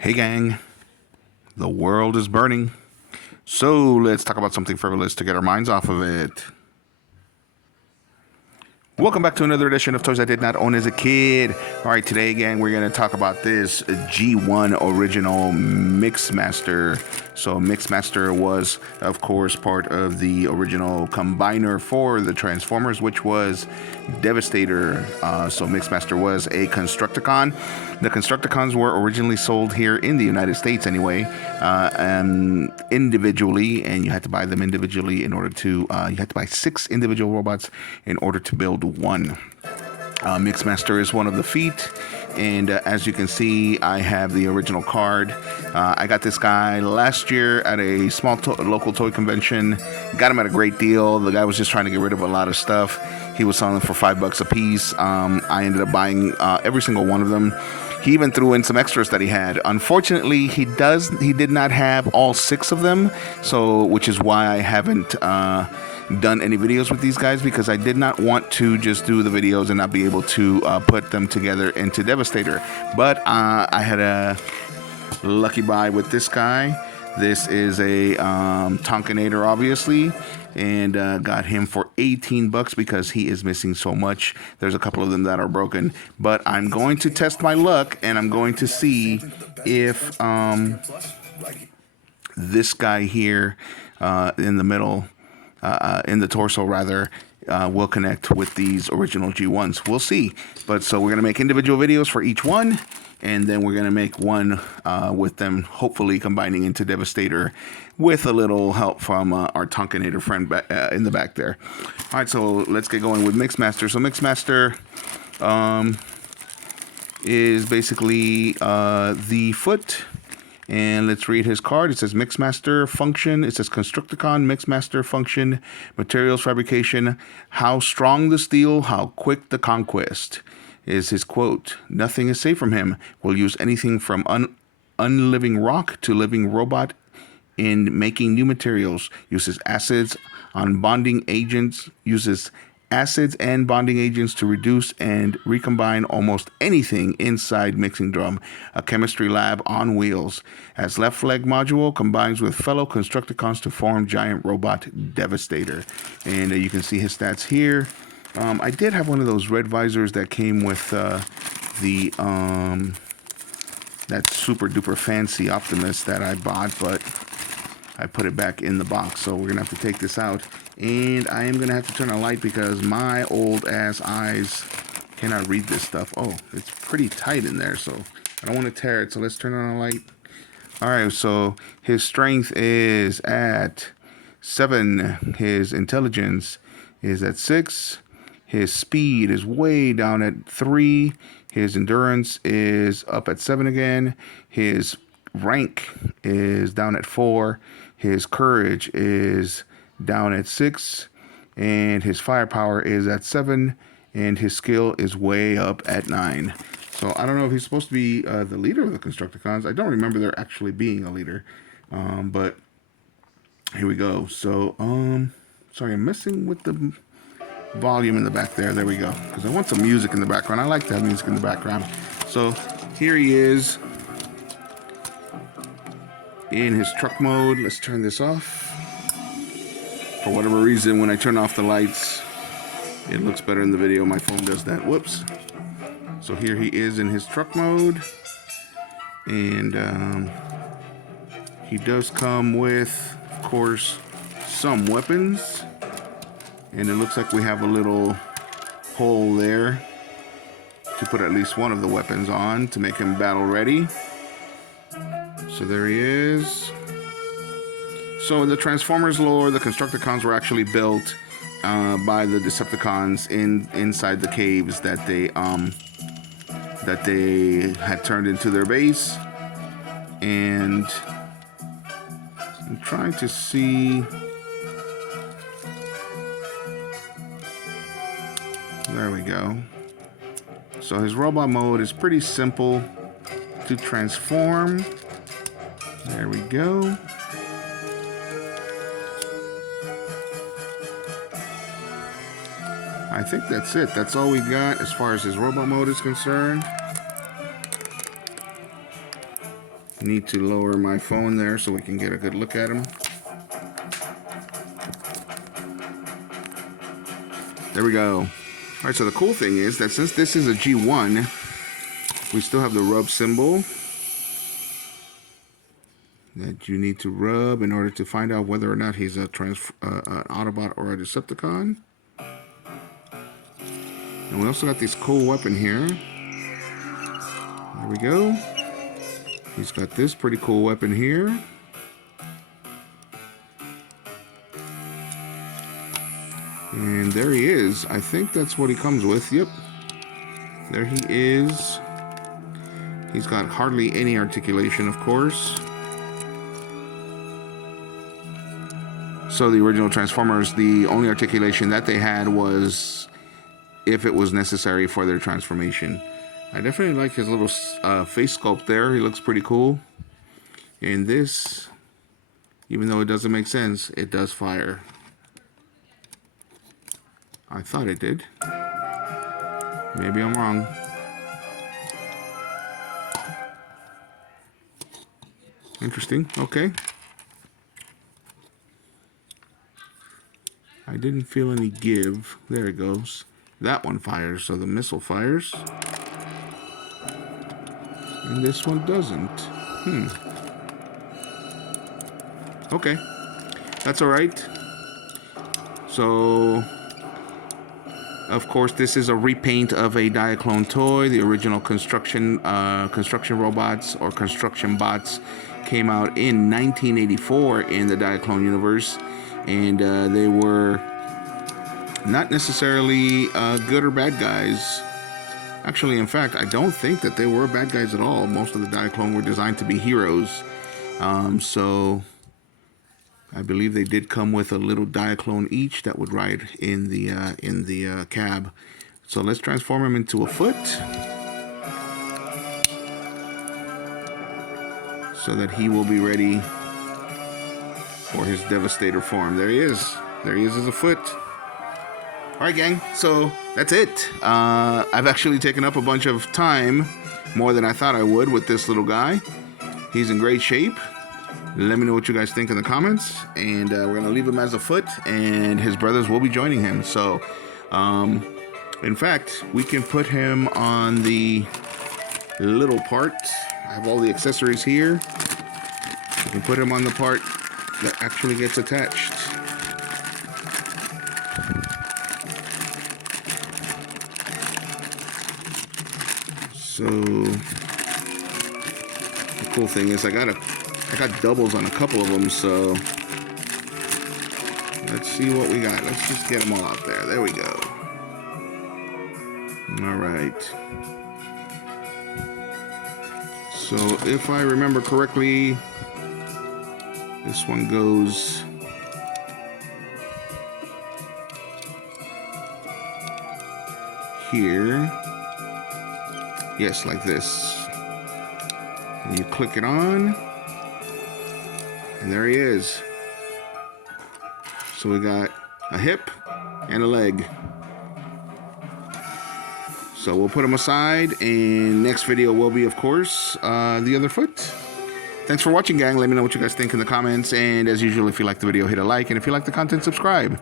Hey gang, the world is burning. So let's talk about something frivolous to get our minds off of it. Welcome back to another edition of Toys I Did Not Own as a Kid. All right, today again, we're going to talk about this G1 original Mixmaster. So Mixmaster was, of course, part of the original combiner for the Transformers, which was Devastator. So Mixmaster was a Constructicon. The Constructicons were originally sold here in the United States anyway, and individually, and you had to buy them individually in order to, you had to buy 6 individual robots in order to build one. Mixmaster is one of the feet, and as you can see, I have the original card. I got this guy last year at a small local toy convention. Got him at a great deal. The guy was just trying to get rid of a lot of stuff. He was selling for $5 a piece. I ended up buying every single one of them. He even threw in some extras that he had. Unfortunately, he did not have all 6 of them, so which is why I haven't done any videos with these guys, because I did not want to just do the videos and not be able to put them together into Devastator. But I had a lucky buy with this guy. This is a Tonkinator, obviously, and got him for $18 because he is missing so much. There's a couple of them that are broken, but I'm going to test my luck, and I'm going to see if this guy here in the middle, in the torso rather, will connect with these original G1s. We'll see. But so we're going to make individual videos for each one, and then we're going to make one with them, hopefully combining into Devastator with a little help from our Tonkinator friend in the back there. All right, so let's get going with Mixmaster. So Mixmaster is basically the foot. And let's read his card. It says Mixmaster function. It says Constructicon Mixmaster function, materials fabrication. How strong the steel, how quick the conquest, is his quote. Nothing is safe from him. Will use anything from unliving rock to living robot in making new materials. Uses acids on bonding agents. Uses acids and bonding agents to reduce and recombine almost anything inside mixing drum. A chemistry lab on wheels. As left leg module, combines with fellow Constructicons to form giant robot Devastator. And you can see his stats here. I did have one of those red visors that came with that super duper fancy Optimus that I bought, but I put it back in the box, so we're gonna have to take this out, and I am gonna have to turn a light because my old ass eyes cannot read this stuff. Oh, it's pretty tight in there, so I don't want to tear it. So let's turn on a light. All right, so his strength is at 7. His intelligence is at 6. His speed is way down at 3. His endurance is up at 7 again. His rank is down at 4. His courage is down at 6, and his firepower is at 7, and his skill is way up at 9. So I don't know if he's supposed to be the leader of the Constructicons. I don't remember there actually being a leader, but here we go. So sorry, I'm messing with the volume in the back there. There we go, because I want some music in the background. I like to have music in the background. So here he is in his truck mode. Let's turn this off. For whatever reason, when I turn off the lights, it looks better in the video. My phone does that. Whoops. So here he is in his truck mode, and he does come with, of course, some weapons, and it looks like we have a little hole there to put at least one of the weapons on to make him battle ready. So there he is. So in the Transformers lore, the Constructicons were actually built by the Decepticons inside the caves that they had turned into their base. And I'm trying to see. There we go. So his robot mode is pretty simple to transform. There we go. I think that's it. That's all we got as far as his robot mode is concerned. Need to lower my phone there so we can get a good look at him. There we go. All right, so the cool thing is that since this is a G1, we still have the rub symbol that you need to rub in order to find out whether or not he's an Autobot or a Decepticon. And we also got this cool weapon here. There we go. He's got this pretty cool weapon here. And there he is. I think that's what he comes with. Yep. There he is. He's got hardly any articulation, of course. So the original Transformers, the only articulation that they had was if it was necessary for their transformation. I definitely like his little face sculpt there. He looks pretty cool. And this, even though it doesn't make sense, it does fire. I thought it did. Maybe I'm wrong. Interesting. Okay. I didn't feel any give. There it goes. That one fires, so the missile fires. And this one doesn't. Okay. That's all right. So, of course, this is a repaint of a Diaclone toy. The original construction robots or construction bots came out in 1984 in the Diaclone universe, and they were not necessarily good or bad guys. Actually, in fact, I don't think that they were bad guys at all. Most of the Diaclone were designed to be heroes. So I believe they did come with a little Diaclone each that would ride in the cab. So let's transform him into a foot so that he will be ready for his Devastator form. There he is. There he is as a foot. All right, gang. So that's it. I've actually taken up a bunch of time, more than I thought I would, with this little guy. He's in great shape. Let me know what you guys think in the comments, and we're gonna leave him as a foot, and his brothers will be joining him. So in fact, we can put him on the little part. I have all the accessories here. We can put him on the part that actually gets attached. So the cool thing is I got doubles on a couple of them, so let's see what we got. Let's just get them all out there. There we go. All right. So if I remember correctly, this one goes here. Yes, like this. And you click it on, and there he is. So we got a hip and a leg. So we'll put them aside, and next video will be, of course, the other foot. Thanks for watching, gang. Let me know what you guys think in the comments, and as usual, if you like the video, hit a like, and if you like the content, subscribe.